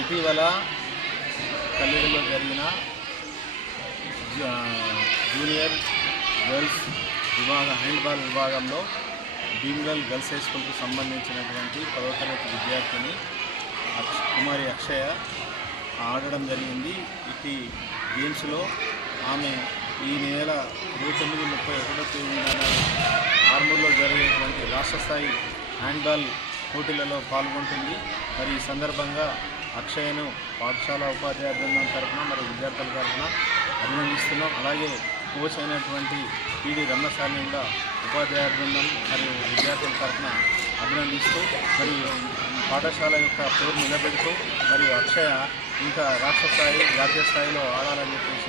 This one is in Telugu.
ఇటీవల కల్లూరులో జరిగిన జూనియర్ గర్ల్స్ హ్యాండ్బాల్ విభాగంలో భీమ్గల్ గర్ల్స్ హై స్కూల్కు సంబంధించినటువంటి 10వ తరగతి విద్యార్థిని కుమారి అక్షయ ఆడడం జరిగింది. ఇటు గేమ్స్లో ఆమె ఈ నెల 29-31 తేదీన ఆర్మూర్లో జరిగేటువంటి రాష్ట్ర స్థాయి హ్యాండ్బాల్ పోటీలలో పాల్గొంటుంది. మరి ఈ సందర్భంగా అక్షయను పాఠశాల ఉపాధ్యాయ బృందం తరఫున మరియు విద్యార్థుల తరఫున అభినందిస్తున్నాం. అలాగే కోచ్ అయినటువంటి పిడి రమణసారిని కూడా ఉపాధ్యాయ బృందం మరియు విద్యార్థుల తరఫున అభినందిస్తూ మరియు పాఠశాల యొక్క పేరు నిలబెడుతూ మరియు అక్షయ ఇంకా రాష్ట్ర స్థాయి జాతీయ స్థాయిలో ఆడాలని చెప్పేసి